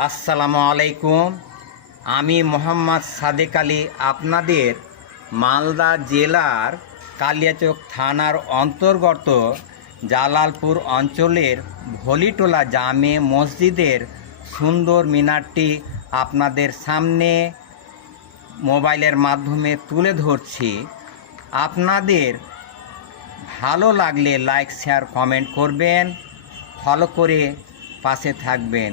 আসসালামু আলাইকুম। আমি মোহাম্মদ সাদেক আলী আপনাদের মালদা জেলার কালিয়াচক থানার অন্তর্গত জালালপুর অঞ্চলের ভলিটোলা জামে মসজিদের সুন্দর মিনারটি আপনাদের সামনে মোবাইলের মাধ্যমে তুলে ধরছি। আপনাদের ভালো লাগলে লাইক শেয়ার কমেন্ট করবেন, ফলো করে পাশে থাকবেন।